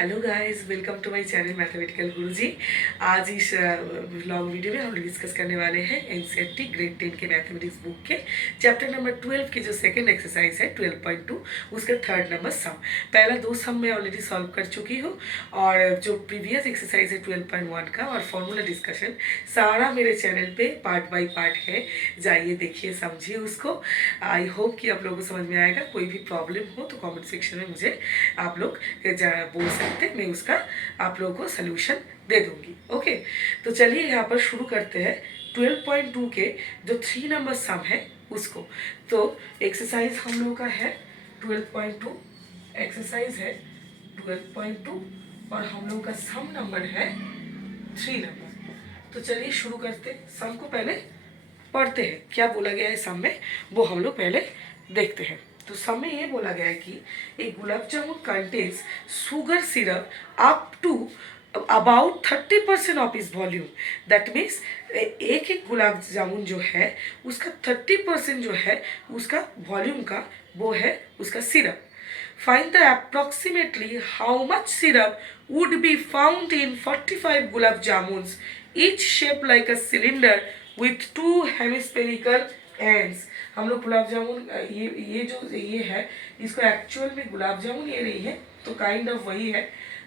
Hello guys, welcome to my channel mathematical Guruji. आज इस long video में हम लोग डिस्कस करने वाले हैं एनसीईआरटी ग्रेड 10 के मैथमेटिक्स बुक के चैप्टर नंबर 12 के जो सेकंड एक्सरसाइज है 12.2 उसका थर्ड नंबर सम। पहला दो सम मैं ऑलरेडी सॉल्व कर चुकी हूँ और जो प्रीवियस एक्सरसाइज है 12.1 का और फॉर्मूला डिस्कशन सारा मेरे चैनल पे पार्ट बाई पार्ट है। जाइए देखिए, समझिए उसको। आई होप कि आप लोगों को समझ में आएगा। कोई भी प्रॉब्लम हो तो कॉमेंट सेक्शन में मुझे आप लोग बोल सकते, मैं उसका आप लोगों को सोल्यूशन दे दूंगी। ओके, तो चलिए यहाँ पर शुरू करते हैं 12.2 के जो 3 नंबर सम है उसको। तो एक्सरसाइज हम लोगों का है 12.2, एक्सरसाइज है 12.2 और हम लोगों का सम नंबर है 3 नंबर। तो चलिए शुरू करते हैं। सम को पहले पढ़ते हैं, क्या बोला गया है सम में वो हम लोग पहले देखते हैं। तो सम में ये बोला गया है कि एक gulab jamun contains sugar syrup up to about 30% of its volume. That means एक एक गुलाब जामुन जो है उसका 30% जो है उसका वॉल्यूम का वो है उसका syrup. Find the approximately how much syrup would be found in 45 gulab jamuns, each shaped like a cylinder with two hemispherical ends. हम लोग गुलाब जामुन ये जो ये है इसको एक्चुअल में गुलाब जामुन ये नहीं है, तो काइंड ऑफ वही है।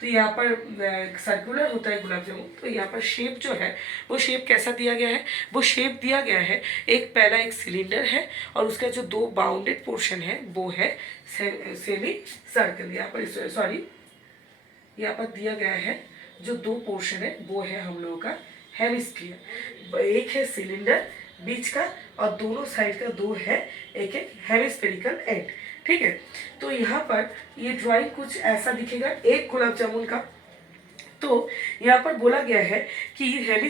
तो यहाँ पर सर्कुलर होता है गुलाब जामुन, तो यहाँ पर शेप जो है वो शेप कैसा दिया गया है, वो शेप दिया गया है एक पहला एक सिलेंडर है और उसका जो दो बाउंडेड पोर्शन है वो है सेमी सर्कल। यहाँ पर सॉरी यहाँ पर दिया गया है जो दो पोर्शन है वो है हम लोगों का हेमिस्फीयर। एक है सिलेंडर बीच का और दोनों साइड का दो है एक एक हेमिस्फेरिकल एंड। ठीक है, तो यहाँ पर ये ड्राइंग कुछ ऐसा दिखेगा एक गुलाब जामुन का। तो यहाँ पर बोला गया है कि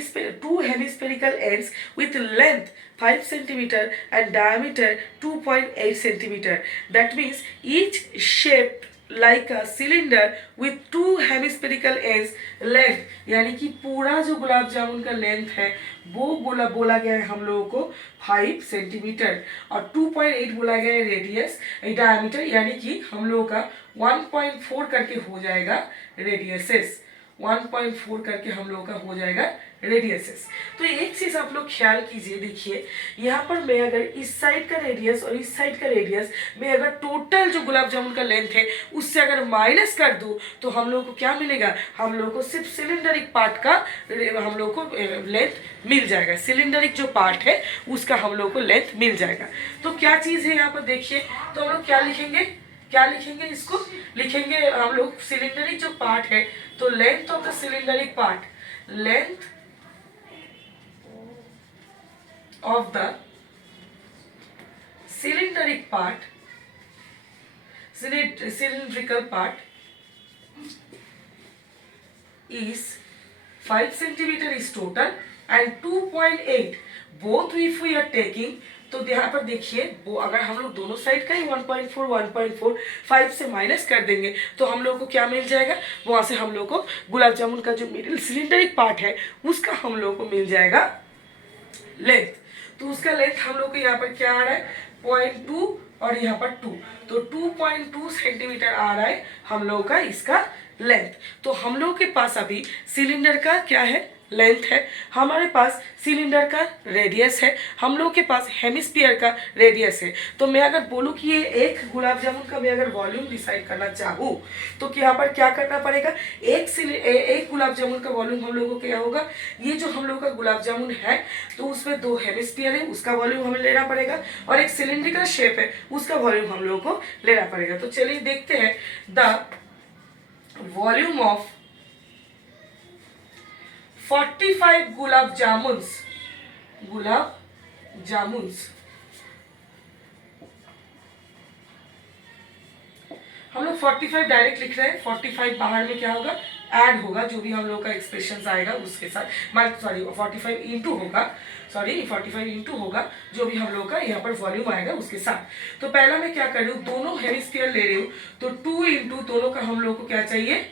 to hemispherical ends with length 5 centimetre and diameter 2.8 centimetre. That means each shape like a cylinder with to hemispherical ends length, यानी कि पूरा जो गुलाब जामुन का लेंथ है वो बोला गया है हम लोगों को 5 सेंटीमीटर और 2.8 बोला गया है रेडियस डायमीटर, यानी कि हम लोगों का 1.4 करके हो जाएगा रेडियसेस। 1.4 करके हम लोगों का हो जाएगा रेडियसेस। तो एक चीज आप लोग ख्याल कीजिए, देखिए यहाँ पर मैं अगर इस साइड का रेडियस और इस साइड का रेडियस मैं अगर टोटल जो गुलाब जामुन का लेंथ है उससे अगर माइनस कर दूं तो हम लोग को क्या मिलेगा, हम लोग को सिर्फ सिलेंडरिक पार्ट का हम लोग को लेंथ मिल जाएगा। सिलेंडरिक जो पार्ट है उसका हम लोग को लेंथ मिल जाएगा। तो क्या चीज है यहाँ पर देखिए, तो हम लोग क्या लिखेंगे इसको लिखेंगे हम लोग सिलेंडरिक जो पार्ट है, तो length of the cylindric part, length of the cylindrical part is 5 centimeter is total and 2.8 both if we are taking। तो यहाँ पर देखिए वो अगर हम लोग दोनों साइड का ही 1.4 5 से माइनस कर देंगे तो हम लोग को क्या मिल जाएगा, वहाँ से हम लोग को गुलाब जामुन का जो मिडिल सिलेंडरिक पार्ट है उसका हम लोग को मिल जाएगा लेंथ। तो उसका लेंथ हम लोग को यहाँ पर क्या आ रहा है 0.2 और यहाँ पर 2, तो 2.2 सेंटीमीटर आ रहा है हम लोग का इसका लेंथ। तो हम लोग के पास अभी सिलेंडर का क्या है लेंथ है, हमारे पास सिलेंडर का रेडियस है, हम लोग के पास हेमिस्फीयर का रेडियस है। तो मैं अगर बोलूँ कि ये एक गुलाब जामुन का मैं अगर वॉल्यूम डिसाइड करना चाहूँ तो यहाँ पर क्या करना पड़ेगा, एक गुलाब जामुन का वॉल्यूम हम लोगों को क्या होगा, ये जो हम लोग का गुलाब जामुन है तो उसमें दो हेमिस्फीयर है उसका वॉल्यूम हमें लेना पड़ेगा और एक सिलेंड्रिकल शेप है उसका वॉल्यूम हम लोग को लेना पड़ेगा। तो चलिए देखते हैं द वॉल्यूम ऑफ 45 गुलाब जामुन्स हम लोग 45 डायरेक्ट लिख रहे हैं, 45 बाहर में क्या होगा ऐड होगा जो भी हम लोग का एक्सप्रेशन आएगा उसके साथ, सॉरी 45 इंटू होगा जो भी हम लोग का यहाँ पर वॉल्यूम आएगा उसके साथ। तो पहला मैं क्या कर रही हूँ, दोनों हेमिस्फीयर ले रही हूँ तो 2 इंटू दोनों का हम लोग को क्या चाहिए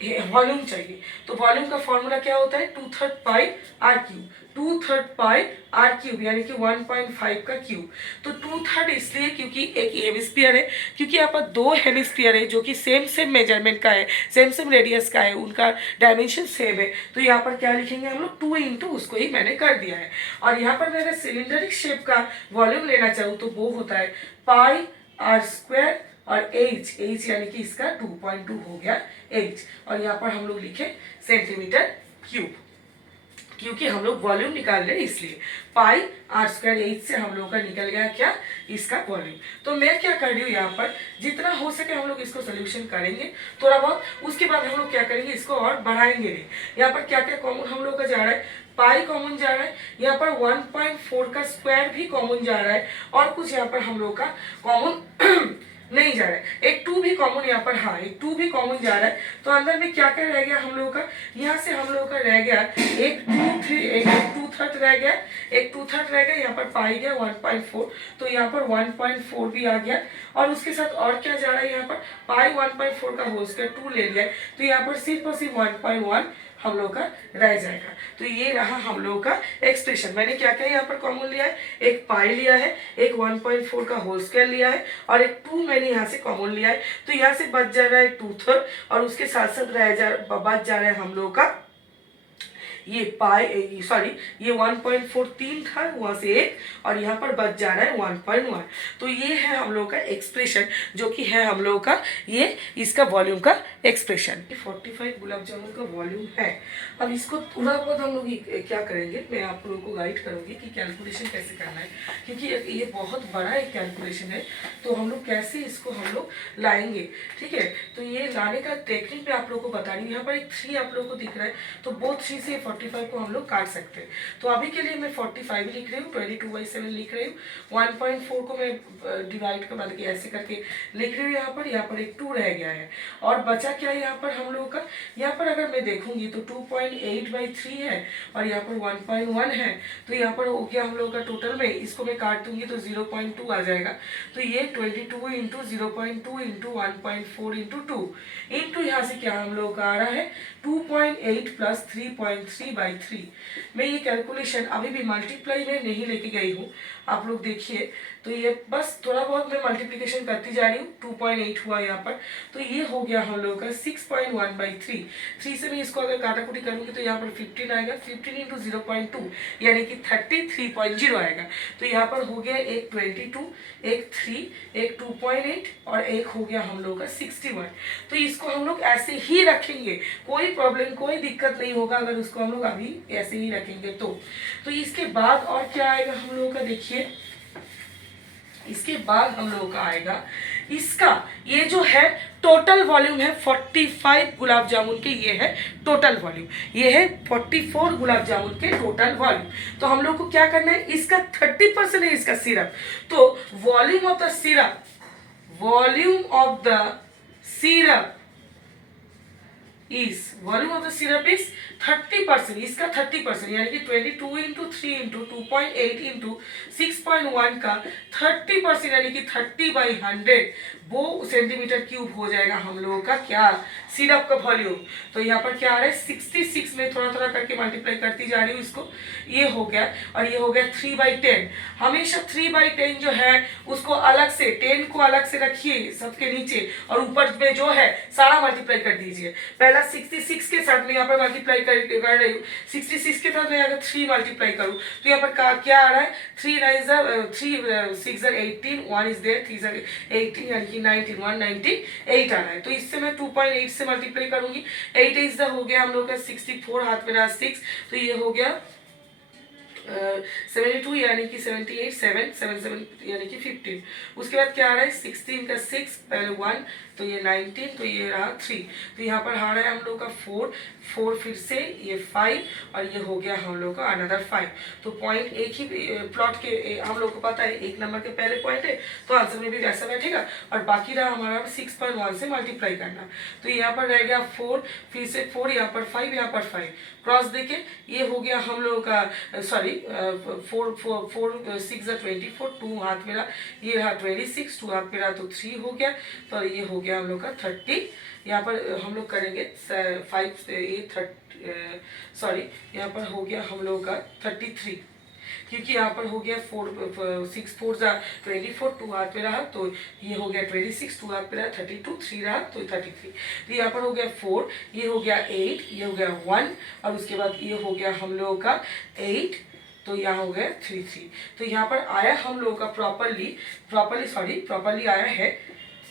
वॉल्यूम चाहिए। तो वॉल्यूम का फॉर्मूला क्या होता है, 2/3 pi r cube, 2/3 pi r cube यानी कि 1.5 का क्यूब। तो 2/3 इसलिए क्योंकि एक हेमिस्फीयर है, क्योंकि यहाँ पर दो हेमिस्फीयर है जो कि सेम सेम मेजरमेंट का है, सेम सेम रेडियस का है, उनका डायमेंशन सेम है। तो यहाँ पर क्या लिखेंगे हम लोग, 2 इंटू उसको ही मैंने कर दिया है। और यहाँ पर मैं अगर सिलेंडरिक शेप का वॉल्यूम लेना चाहूँ तो वो होता है पाई आर स्क्वायर और एच यानी कि इसका 2.2 हो गया एच। और यहाँ पर हम लोग लिखे सेंटीमीटर क्यूब, क्योंकि हम लोग वॉल्यूम निकाल रहे हैं इसलिए। पाई आर स्क्वायर एच से हम लोग का निकल गया क्या, इसका वॉल्यूम। तो मैं क्या कर रही हूँ यहाँ पर, जितना हो सके हम लोग इसको सोल्यूशन करेंगे थोड़ा बहुत, उसके बाद हम लोग क्या करेंगे, इसको और बढ़ाएंगे नहीं। यहाँ पर क्या क्या कॉमन हम लोग का जा रहा है, पाई कॉमन जा रहा है, यहाँ पर 1.4 का स्क्वायर भी कॉमन जा रहा है, और कुछ यहाँ पर हम लोग का कॉमन नहीं जा रहा है, एक 2 भी कॉमन यहाँ पर, हाँ एक 2 भी कॉमन जा रहा है। तो अंदर में क्या क्या रह गया हम लोग का, यहाँ से हम लोग का रह गया एक 2/3 रह गया, एक 2/3 रह गया, यहाँ पर पाई गया 1.4, तो यहाँ पर 1.4 भी आ गया। और उसके साथ और क्या जा रहा है, यहाँ पर पाई 1.4 का होल स्क्वायर 2 ले लिया है, तो यहाँ पर सिर्फ और सिर्फ 1.1 हम लोग का रह जाएगा। तो ये रहा हम लोग का एक्सप्रेशन। मैंने क्या क्या यहाँ पर कॉमन लिया है, एक पाई लिया है, एक 1.4 का होल स्क्वायर लिया है, और एक 2 मैंने यहाँ से कॉमन लिया है। तो यहाँ से बच जा रहा है 2/3, और उसके साथ साथ बच जा रहा है हम लोग का ये पाई, सॉरी ये 1.43 था, वहाँ से एक, और यहाँ पर बच जा रहा है 1.1। तो ये है हम लोग का एक्सप्रेशन, जो कि है हम लोग का ये इसका वॉल्यूम का एक्सप्रेशन। 45 गुलाब जामुन का वॉल्यूम है। अब इसको थोड़ा बहुत हम लोग क्या करेंगे, मैं आप लोगों को गाइड करूँगी कि कैलकुलेशन कैसे करना है, क्योंकि ये बहुत बड़ा एक कैलकुलेशन है। तो हम लोग कैसे इसको हम लोग लाएंगे, ठीक है। तो ये लाने का टेक्निक मैं आप लोगों को बता रही हूँ। यहाँ पर एक 3 आप लोगों को दिख रहा है, तो बोथ 3 से 45 को हम लोग काट सकते हैं। तो अभी के लिए मैं 45 लिख रही हूँ, 22/7 लिख रही हूँ, 1.4 को मैं डिवाइड कर मतलब कि ऐसे करके लिख रही हूँ। यहाँ पर एक 2 रह गया है, और बचा क्या है यहाँ पर हम लोग का, यहाँ पर अगर मैं देखूंगी तो 2.8/3 है, और यहाँ पर 1.1 है। तो यहाँ पर हो गया हम लोग का टोटल में, इसको मैं काट दूंगी तो 0.2 आ जाएगा। तो ये 22 इंटू 0.2 इंटू 1.4 इंटू 2 इंटू यहाँ से क्या हम लोग का आ रहा है 2.8 प्लस 3.3/3। मैं ये कैलकुलेशन अभी भी मल्टीप्लाई में नहीं लेके गई हूँ, आप लोग देखिए। तो ये बस थोड़ा बहुत मैं मल्टीप्लिकेशन करती जा रही हूँ, 2.8 हुआ यहाँ पर। तो ये हो गया हम लोग का 6.1/3। 3 से मैं इसको अगर काटाकुटी करूँगी तो यहाँ पर 15 आएगा, 15 इंटू 0.2 यानी कि 33.0 आएगा। तो यहाँ पर हो गया एक 22, एक 3, एक 2.8, और एक हो गया हम लोग का 61। तो इसको हम लोग ऐसे ही रखेंगे, कोई प्रॉब्लम कोई दिक्कत नहीं होगा अगर उसको हम लोग अभी ऐसे ही रखेंगे तो इसके बाद और क्या आएगा हम लोगों का, देखिए इसके बाद हम लोगों का आएगा इसका, ये जो है टोटल वॉल्यूम है 45 गुलाब जामुन के, ये है टोटल वॉल्यूम, ये है 44 गुलाब जामुन के टोटल वॉल्यूम। तो हम लोग को क्या करना है, इसका 30% है इसका सिरप। तो volume of the syrup, volume of the syrup is, volume of the syrup is 30%, इसका 30% यानी कि 22 इंटू 3 इंटू 2.8 इंटू 6.1 का 30% यानी कि 30/100 वो सेंटीमीटर क्यूब हो जाएगा हम लोगों का क्या, सिरप का वॉल्यूम। तो यहाँ पर क्या आ रहा है 66 में थोड़ा थोड़ा करके मल्टीप्लाई करती जा रही हूँ इसको, ये हो गया, और ये हो गया 3/10। हमेशा 3/10 जो है उसको अलग से, 10 को अलग से रखिए सबके नीचे, और ऊपर में जो है सारा मल्टीप्लाई कर दीजिए। पहला 66 के साथ में यहाँ पर मल्टीप्लाई कर रही हूँ, 66 के साथ में अगर 3 मल्टीप्लाई करूँ तो यहाँ पर क्या आ रहा है, 3 6 18, 1 इज देयर, 3 18 यानी कि 19, 198 आ रहा है। तो इससे मैं 2.8 से मल्टीप्लाई करूंगी, 8 इज द हो गया हम लोग का 64, हाथ में रहा 6, तो ये हो गया 72 यानी कि 78, 7 7 7 यानी कि 15। उसके बाद क्या आ रहा है 16 का 6, पहले 1, तो ये 19, तो ये रहा 3। तो यहाँ पर आ रहा है हम लोग का 4 फिर से ये 5, और ये हो गया हम लोग का अनदर 5। तो पॉइंट एक ही प्लॉट के हम लोग को पता है, एक नंबर के पहले पॉइंट है तो आंसर में भी वैसा बैठेगा, और बाकी रहा हमारा 6.1 से मल्टीप्लाई करना। तो यहाँ पर रह गया 4, फिर से 4, यहाँ पर 5, यहाँ पर 5, क्रॉस देके ये हो गया हम लोगों का, सॉरी 4 6 24, 2 हाथ मेरा, ये रहा 26, 2 हाथ मेरा, तो 3 हो गया। तो ये हो गया हम लोग का 30 यहाँ पर हम लोग करेंगे 5 8 सॉरी, यहाँ पर हो गया हम लोगों का 33, क्योंकि यहाँ पर हो गया 6 4 24, 2 हाथ पे रहा तो ये हो गया 26, 2 हाथ पे रहा 32, 3 रहा तो 33। तो यहाँ पर हो गया 4, ये हो गया 8, ये हो गया 1, और उसके बाद ये हो गया हम लोगों का 8, तो यहाँ हो गया 3 3। तो यहाँ पर आया हम लोगों का प्रॉपरली आया है,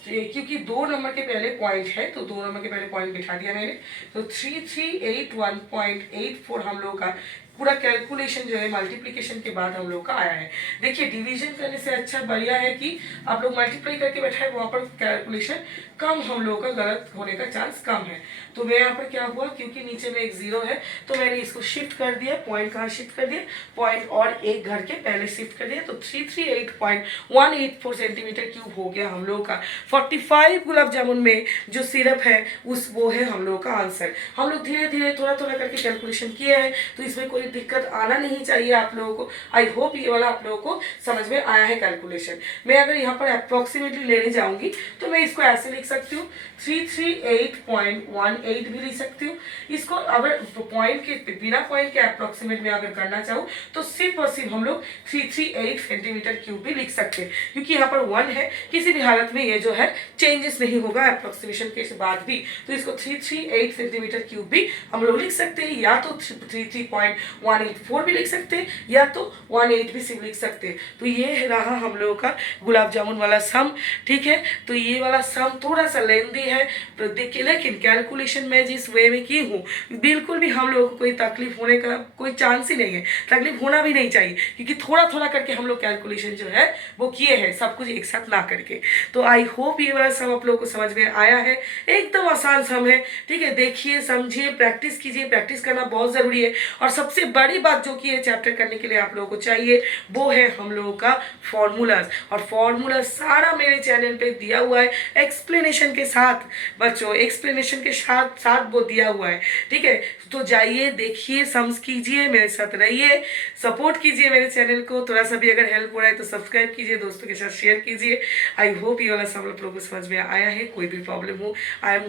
क्योंकि 2 नंबर के पहले पॉइंट है तो 2 नंबर के पहले पॉइंट बिठा दिया मैंने। तो 3381.84 हम लोगों का पूरा कैलकुलेशन जो है मल्टीप्लिकेशन के बाद हम लोग का आया है। देखिए डिवीजन करने से अच्छा बढ़िया है कि आप लोग मल्टीप्लाई करके बैठाए, वहाँ पर कैलकुलेशन कम हम लोगों का गलत होने का चांस कम है। तो मैं यहाँ पर क्या हुआ, क्योंकि नीचे में एक 0 है तो मैंने इसको शिफ्ट कर दिया, पॉइंट कहाँ शिफ्ट कर दिया, पॉइंट और एक घर के पहले शिफ्ट कर दिया। तो 338.184 सेंटीमीटर क्यूब हो गया हम लोग का 45 गुलाब जामुन में जो सिरप है वो है हम लोग का आंसर। हम लोग धीरे धीरे थोड़ा थोड़ा करके कैलकुलेशन किए हैं, तो इसमें कोई दिक्कत आना नहीं चाहिए आप लोगों को। आई होप ये वाला आप लोगों को समझ में आया है कैलकुलेशन। मैं अगर यहाँ पर अप्रोक्सीमेटली लेने जाऊंगी तो मैं इसको ऐसे लिख सकती हूँ, 338.18 भी लिख सकती हूँ। इसको अगर पॉइंट के बिना पॉइंट के अप्रोक्सीमेट में अगर करना चाहूँ तो सिर्फ और सिर्फ हम लोग 338 सेंटीमीटर क्यूब भी लिख सकते हैं, क्योंकि यहाँ पर 1 है, किसी भी हालत में ये जो है चेंजेस नहीं होगा अप्रोक्सीमेशन के बाद भी। तो इसको 338 सेंटीमीटर क्यूब भी हम लोग लिख सकते हैं, या तो 33.184 भी लिख सकते हैं, या तो 18 भी सिर्फ लिख सकते हैं। तो ये रहा हम लोगों का गुलाब जामुन वाला सम, ठीक है। तो ये वाला सम थोड़ा सा लेंदी है तो देखिए, लेकिन कैलकुलेशन मैं जिस वे में की हूँ बिल्कुल भी हम लोगों को कोई तकलीफ होने का कोई चांस ही नहीं है, तकलीफ होना भी नहीं चाहिए, क्योंकि थोड़ा थोड़ा करके हम लोग कैलकुलेशन जो है वो किए हैं, सब कुछ एक साथ ना करके। तो आई होप ये वाला सम आप लोगों को समझ में आया है। एकदम आसान सम है, ठीक है। देखिए, समझिए, प्रैक्टिस कीजिए, प्रैक्टिस करना बहुत ज़रूरी है। और सबसे बड़ी बात जो कि है चैप्टर करने के लिए आप लोगों को चाहिए वो है हम लोगों का फॉर्मूलाज। और फॉर्मूला सारा मेरे चैनल पे दिया हुआ है एक्सप्लेनेशन के साथ, बच्चों एक्सप्लेनेशन के साथ साथ वो दिया हुआ है, ठीक है। तो जाइए, देखिए, समझ कीजिए, मेरे साथ रहिए, सपोर्ट कीजिए मेरे चैनल को। थोड़ा सा भी अगर हेल्प हो रहा है तो सब्सक्राइब कीजिए, दोस्तों के साथ शेयर कीजिए। आई होप ये वाला सब आप लोगों को समझ में आया है। कोई भी प्रॉब्लम हो, I am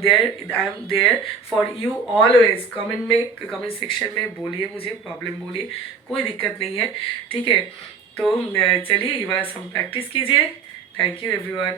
there for you always. Comment section में बोलिए, मुझे प्रॉब्लम बोलिए, कोई दिक्कत नहीं है, ठीक है। तो चलिए ये वाला सम प्रैक्टिस कीजिए। Thank you everyone.